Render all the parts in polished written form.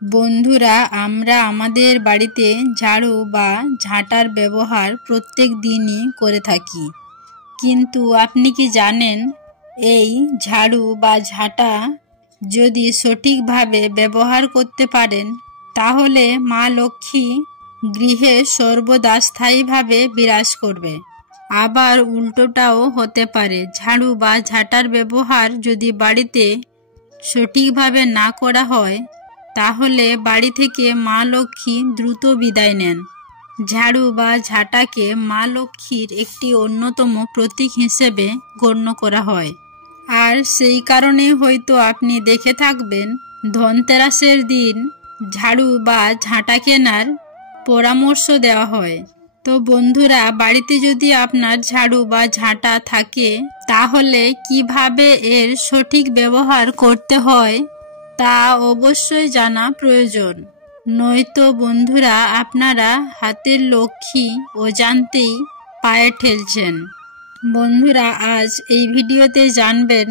বন্ধুরা, আমরা আমাদের বাড়িতে ঝাড়ু বা ঝাঁটার ব্যবহার প্রত্যেক দিনই করে থাকি। কিন্তু আপনি কি জানেন, এই ঝাড়ু বা ঝাঁটা যদি সঠিকভাবে ব্যবহার করতে পারেন, তাহলে মা লক্ষ্মী গৃহে সর্বদা স্থায়ীভাবে বিরাজ করবে। আবার উল্টোটাও হতে পারে, ঝাড়ু বা ঝাঁটার ব্যবহার যদি বাড়িতে সঠিকভাবে না করা হয়, তাহলে বাড়ি থেকে মা লক্ষ্মী দ্রুত বিদায় নেন। ঝাড়ু বা ঝাঁটাকে মা লক্ষ্মীর একটি অন্যতম প্রতীক হিসেবে গণ্য করা হয়। আর সেই কারণে হয়তো আপনি দেখে থাকবেন, ধনতেরাসের দিন ঝাড়ু বা ঝাঁটা কেনার পরামর্শ দেওয়া হয়। তো বন্ধুরা, বাড়িতে যদি আপনার ঝাড়ু বা ঝাঁটা থাকে, তাহলে কিভাবে এর সঠিক ব্যবহার করতে হয় তা অবশ্যই জানা প্রয়োজন। নয়তো বন্ধুরা, আপনারা হাতের লক্ষ্মী অজান্তেই পায়ে ঠেলছেন। বন্ধুরা, আজ এই ভিডিওতে জানবেন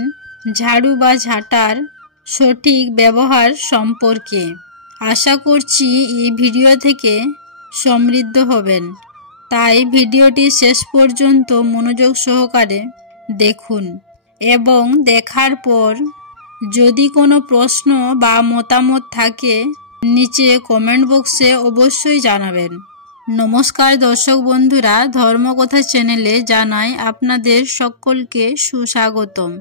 ঝাড়ু বা ঝাঁটার সঠিক ব্যবহার সম্পর্কে। আশা করছি এই ভিডিও থেকে সমৃদ্ধ হবেন, তাই ভিডিওটি শেষ পর্যন্ত মনোযোগ সহকারে দেখুন এবং দেখার পর যদি কোনো প্রশ্ন বা মতামত থাকে, নিচে কমেন্ট বক্সে অবশ্যই জানাবেন। নমস্কার দর্শক বন্ধুরা, ধর্মকথা চ্যানেলে জানাই আপনাদের সকলকে সুস্বাগতম।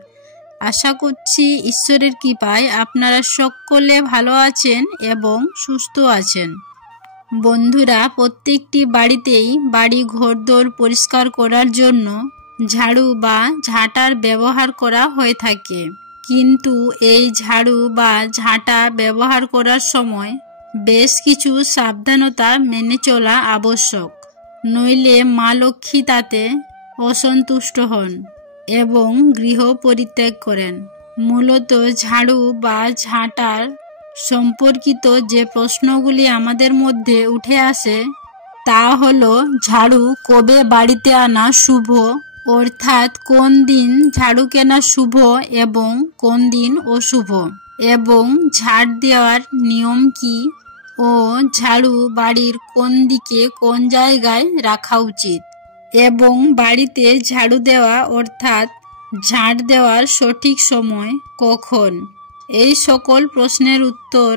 আশা করছি ঈশ্বরের কৃপায় আপনারা সকলে ভালো আছেন এবং সুস্থ আছেন। বন্ধুরা, প্রত্যেকটি বাড়িতেই বাড়ি ঘরদোর পরিষ্কার করার জন্য ঝাড়ু বা ঝাঁটার ব্যবহার করা হয়ে থাকে। কিন্তু এই ঝাড়ু বা ঝাঁটা ব্যবহার করার সময় বেশ কিছু সাবধানতা মেনে চলা আবশ্যক, নইলে মা লক্ষ্মী তাতে অসন্তুষ্ট হন এবং গৃহ পরিত্যাগ করেন। মূলত ঝাড়ু বা ঝাঁটার সম্পর্কিত যে প্রশ্নগুলি আমাদের মধ্যে উঠে আসে, তা হলো ঝাড়ু কবে বাড়িতে আনা শুভ, অর্থাৎ কোন দিন ঝাড়ু কেনা শুভ এবং কোন দিন অশুভ, এবং ঝাড় দেওয়ার নিয়ম কি, ও ঝাড়ু বাড়ির কোন দিকে কোন জায়গায় রাখা উচিত, এবং বাড়িতে ঝাড়ু দেওয়া অর্থাৎ ঝাড় দেওয়ার সঠিক সময় কখন। এই সকল প্রশ্নের উত্তর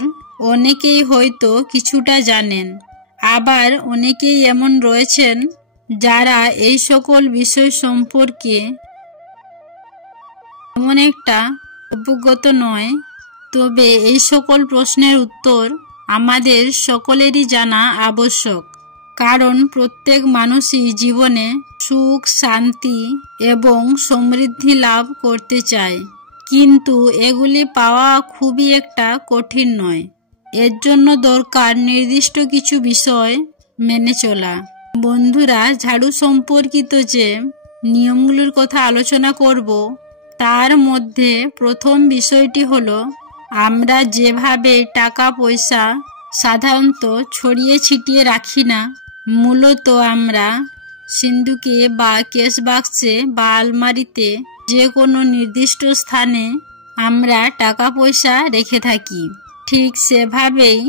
অনেকেই হয়তো কিছুটা জানেন, আবার অনেকেই এমন রয়েছেন যারা এই সকল বিষয় সম্পর্কে এমন একটা অবগত নয়। তবে এই সকল প্রশ্নের উত্তর আমাদের সকলেরই জানা আবশ্যক, কারণ প্রত্যেক মানুষই জীবনে সুখ, শান্তি এবং সমৃদ্ধি লাভ করতে চায়। কিন্তু এগুলি পাওয়া খুবই একটা কঠিন নয়। এর জন্য দরকার নির্দিষ্ট কিছু বিষয় মেনে চলা। বন্ধুরা, ঝাড়ু সম্পর্কিত যে নিয়মগুলোর কথা আলোচনা করব, তার মধ্যে প্রথম বিষয়টি হলো, আমরা যেভাবে টাকা পয়সা সাধারণত ছড়িয়ে ছিটিয়ে রাখি না, মূলত আমরা সিন্ধুকে বা কেশ বাক্সে বা আলমারিতে যে কোনো নির্দিষ্ট স্থানে আমরা টাকা পয়সা রেখে থাকি। ঠিক সেভাবেই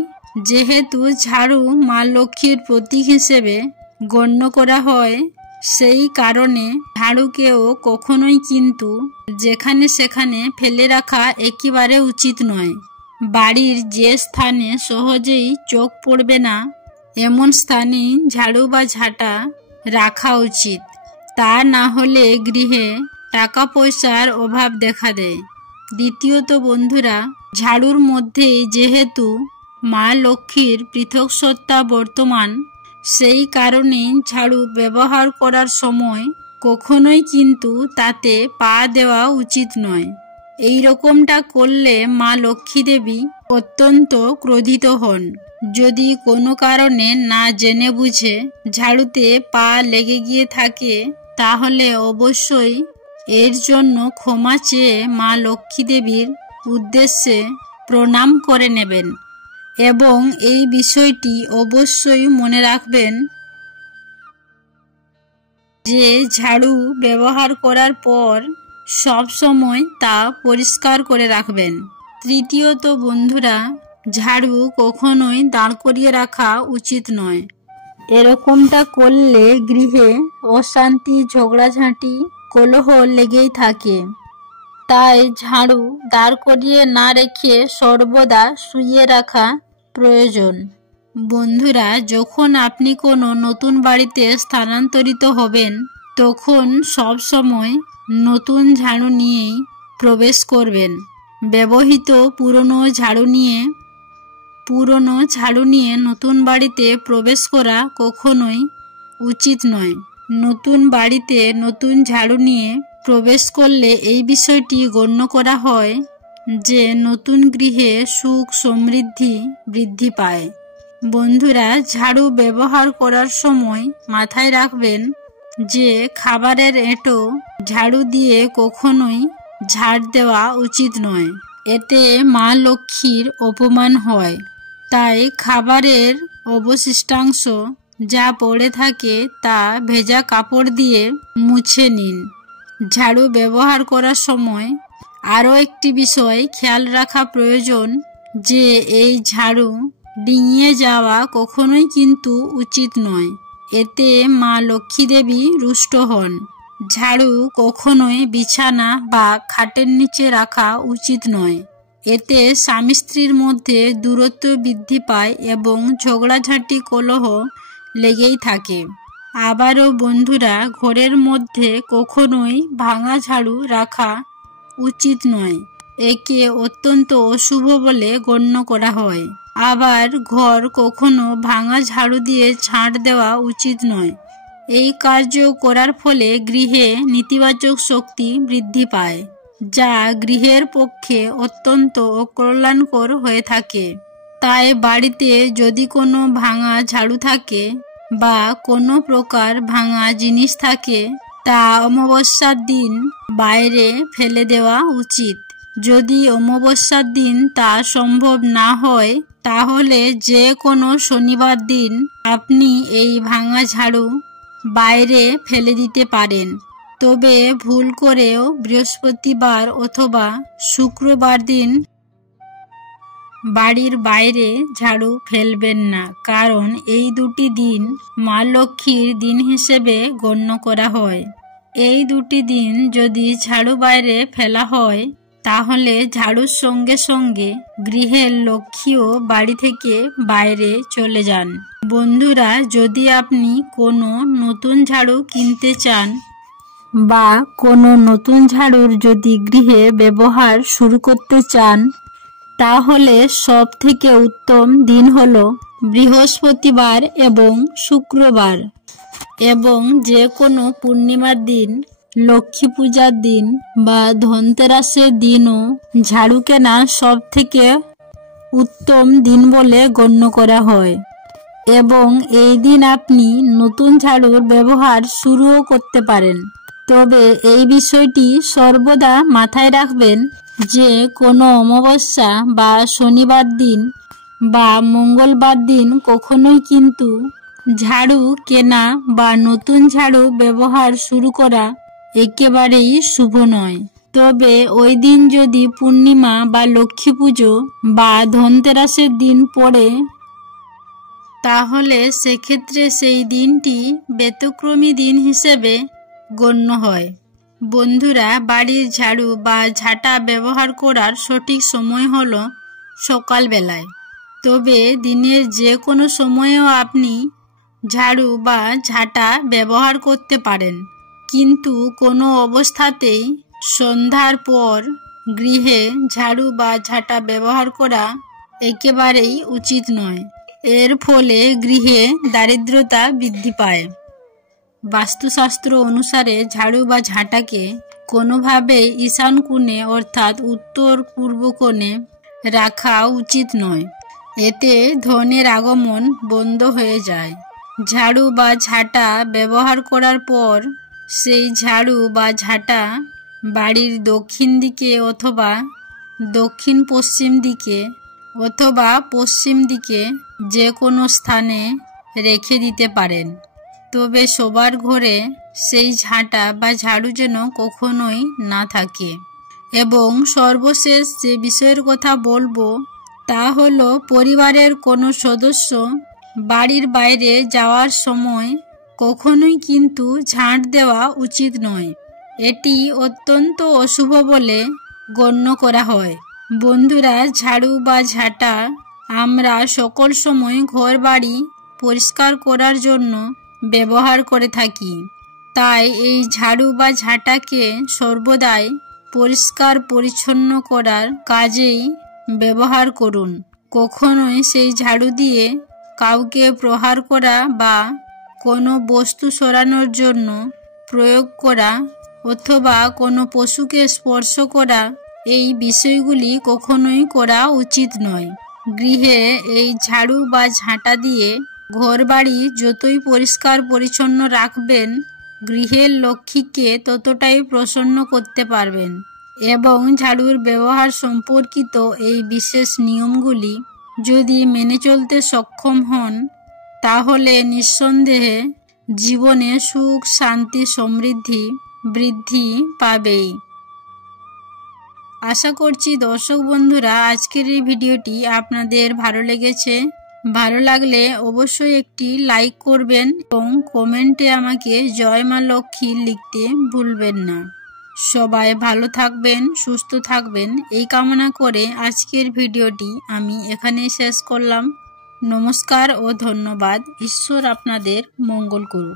যেহেতু ঝাড়ু মা লক্ষ্মীর প্রতীক হিসেবে গণ্য করা হয়, সেই কারণে ঝাড়ুকেও কখনোই কিন্তু যেখানে সেখানে ফেলে রাখা একেবারে উচিত নয়। বাড়ির যে স্থানে সহজেই চোখ পড়বে না, এমন স্থানেই ঝাড়ু বা ঝাঁটা রাখা উচিত। তা না হলে গৃহে টাকা পয়সার অভাব দেখা দেয়। দ্বিতীয়ত বন্ধুরা, ঝাড়ুর মধ্যে যেহেতু মা লক্ষ্মীর পৃথক সত্তা বর্তমান, সেই কারণে ঝাড়ু ব্যবহার করার সময় কখনোই কিন্তু তাতে পা দেওয়া উচিত নয়। এই রকমটা করলে মা লক্ষ্মী দেবী অত্যন্ত ক্রোধিত হন। যদি কোনো কারণে না জেনে বুঝে ঝাড়ুতে পা লেগে গিয়ে থাকে, তাহলে অবশ্যই এর জন্য ক্ষমা চেয়ে মা লক্ষ্মী দেবীর উদ্দেশ্যে প্রণাম করে নেবেন এবং এই বিষয়টি অবশ্যই মনে রাখবেন যে ঝাড়ু ব্যবহার করার পর সব সময় তা পরিষ্কার করে রাখবেন। তৃতীয়ত বন্ধুরা, ঝাড়ু কখনোই দাঁড় করিয়ে রাখা উচিত নয়। এরকমটা করলে গৃহে অশান্তি, ঝগড়াঝাঁটি, কলহ লেগেই থাকে। তাই ঝাড়ু দাঁড় করিয়ে না রেখে সর্বদা শুইয়ে রাখা প্রয়োজন। বন্ধুরা, যখন আপনি কোনো নতুন বাড়িতে স্থানান্তরিত হবেন তখন সব সময় নতুন ঝাড়ু নিয়েই প্রবেশ করবেন। ব্যবহৃত পুরনো ঝাড়ু নিয়ে নতুন বাড়িতে প্রবেশ করা কখনোই উচিত নয়। নতুন বাড়িতে নতুন ঝাড়ু নিয়ে প্রবেশ করলে এই বিষয়টি গণ্য করা হয় যে নতুন গৃহে সুখ সমৃদ্ধি বৃদ্ধি পায়। বন্ধুরা, ঝাড়ু ব্যবহার করার সময় মাথায় রাখবেন যে খাবারের এঁটো ঝাড়ু দিয়ে কখনোই ঝাড় দেওয়া উচিত নয়। এতে মা লক্ষ্মীর অপমান হয়। তাই খাবারের অবশিষ্টাংশ যা পড়ে থাকে তা ভেজা কাপড় দিয়ে মুছে নিন। ঝাড়ু ব্যবহার করার সময় আরও একটি বিষয় খেয়াল রাখা প্রয়োজন যে এই ঝাড়ু ডিঙিয়ে যাওয়া কখনোই কিন্তু উচিত নয়। এতে মা লক্ষ্মী দেবী রুষ্ট হন। ঝাড়ু কখনোই বিছানা বা খাটের নিচে রাখা উচিত নয়। এতে স্বামী স্ত্রীর মধ্যে দূরত্ব বৃদ্ধি পায় এবং ঝগড়াঝাঁটি, কলহ লেগেই থাকে। আবারও বন্ধুরা, ঘরের মধ্যে কখনোই ভাঙা ঝাড়ু রাখা উচিত নয়। একে অত্যন্ত অশুভ বলে গণ্য করা হয়। আবার ঘর কখনো ভাঙা ঝাড়ু দিয়ে ঝাঁট দেওয়া উচিত নয়। এই কার্য করার ফলে গৃহে নেতিবাচক শক্তি বৃদ্ধি পায়, যা গৃহের পক্ষে অত্যন্ত অকল্যাণকর হয়ে থাকে। তাই বাড়িতে যদি কোনো ভাঙা ঝাড়ু থাকে বা কোনো প্রকার ভাঙা জিনিস থাকে তা অমাবস্যার দিন বাইরে ফেলে দেওয়া উচিত। যদি অমাবস্যার দিন তা সম্ভব না হয় তাহলে যে কোনো শনিবার দিন আপনি এই ভাঙা ঝাড়ু বাইরে ফেলে দিতে পারেন। তবে ভুল করেও বৃহস্পতিবার অথবা শুক্রবার দিন বাড়ির বাইরে ঝাড়ু ফেলবেন না, কারণ এই দুটি দিন মা লক্ষ্মীর দিন হিসেবে গণ্য করা হয়। এই দুটি দিন যদি ঝাড়ু বাইরে ফেলা হয় তাহলে ঝাড়ুর সঙ্গে সঙ্গে গৃহের লক্ষ্মীও বাড়ি থেকে বাইরে চলে যান। বন্ধুরা, যদি আপনি কোনো নতুন ঝাড়ু কিনতে চান বা কোনো নতুন ঝাড়ুর যদি গৃহে ব্যবহার শুরু করতে চান তাহলে সব থেকে উত্তম দিন হলো বৃহস্পতিবার এবং শুক্রবার, এবং যে কোনো পূর্ণিমার দিন, লক্ষ্মী পূজার দিন বা ধনতেরাসের দিনও ঝাড়ু কেনা সব থেকে উত্তম দিন বলে গণ্য করা হয়। এবং এই দিন আপনি নতুন ঝাড়ুর ব্যবহার শুরুও করতে পারেন। তবে এই বিষয়টি সর্বদা মাথায় রাখবেন যে কোনো অমাবস্যা বা শনিবার দিন বা মঙ্গলবার দিন কখনোই কিন্তু ঝাড়ু কেনা বা নতুন ঝাড়ু ব্যবহার শুরু করা একেবারেই শুভ নয়। তবে ওই দিন যদি পূর্ণিমা বা লক্ষ্মী পুজো বা ধনতেরাসের দিন পড়ে তাহলে সেক্ষেত্রে সেই দিনটি ব্যতিক্রমী দিন হিসেবে গণ্য হয়। বন্ধুরা, বাড়ির ঝাড়ু বা ঝাঁটা ব্যবহার করার সঠিক সময় হলো সকালবেলায়। তবে দিনের যে কোনো সময়েও আপনি ঝাড়ু বা ঝাঁটা ব্যবহার করতে পারেন, কিন্তু কোনো অবস্থাতেই সন্ধ্যার পর গৃহে ঝাড়ু বা ঝাঁটা ব্যবহার করা একেবারেই উচিত নয়। এর ফলে গৃহে দারিদ্রতা বৃদ্ধি পায়। বাস্তুশাস্ত্র অনুসারে ঝাড়ু বা ঝাঁটাকে কোনোভাবেই ঈশান কোণে অর্থাৎ উত্তর পূর্ব কোণে রাখা উচিত নয়। এতে ধনের আগমন বন্ধ হয়ে যায়। ঝাড়ু বা ঝাঁটা ব্যবহার করার পর সেই ঝাড়ু বা ঝাঁটা বাড়ির দক্ষিণ দিকে অথবা দক্ষিণ পশ্চিম দিকে অথবা পশ্চিম দিকে যে কোনো স্থানে রেখে দিতে পারেন। তবে শোবার ঘরে সেই ঝাঁটা বা ঝাড়ু যেন কখনোই না থাকে। এবং সর্বশেষ যে বিষয়ের কথা বলবো তা হলো পরিবারের কোনো সদস্য বাড়ির বাইরে যাওয়ার সময় কখনোই কিন্তু ঝাঁট দেওয়া উচিত নয়। এটি অত্যন্ত অশুভ বলে গণ্য করা হয়। বন্ধুরা, ঝাড়ু বা ঝাঁটা আমরা সকল সময় ঘর বাড়ি পরিষ্কার করার জন্য ব্যবহার করে থাকি। তাই এই ঝাড়ু বা ঝাঁটাকে সর্বদাই পরিষ্কার পরিচ্ছন্ন করার কাজেই ব্যবহার করুন। কখনোই সেই ঝাড়ু দিয়ে কাউকে প্রহার করা বা কোনো বস্তু সরানোর জন্য প্রয়োগ করা অথবা কোনো পশুকে স্পর্শ করা, এই বিষয়গুলি কখনোই করা উচিত নয়। গৃহে এই ঝাড়ু বা ঝাঁটা দিয়ে ঘরবাড়ি যতই পরিষ্কার পরিচ্ছন্ন রাখবেন, গৃহের লক্ষ্মীকে ততটাই প্রসন্ন করতে পারবেন। এবং ঝাড়ুর ব্যবহার সম্পর্কিত এই বিশেষ নিয়মগুলি যদি মেনে চলতে সক্ষম হন, তাহলে নিঃসন্দেহে জীবনে সুখ, শান্তি, সমৃদ্ধি বৃদ্ধি পাবেই। আশা করছি দর্শক বন্ধুরা, আজকের এই ভিডিওটি আপনাদের ভালো লেগেছে। ভালো লাগলে অবশ্যই একটি লাইক করবেন এবং কমেন্টে আমাকে জয় মা লক্ষ্মী লিখতে ভুলবেন না। সবাই ভালো থাকবেন, সুস্থ থাকবেন, এই কামনা করে আজকের ভিডিওটি আমি এখানেই শেষ করলাম। নমস্কার ও ধন্যবাদ। ঈশ্বর আপনাদের মঙ্গল করুন।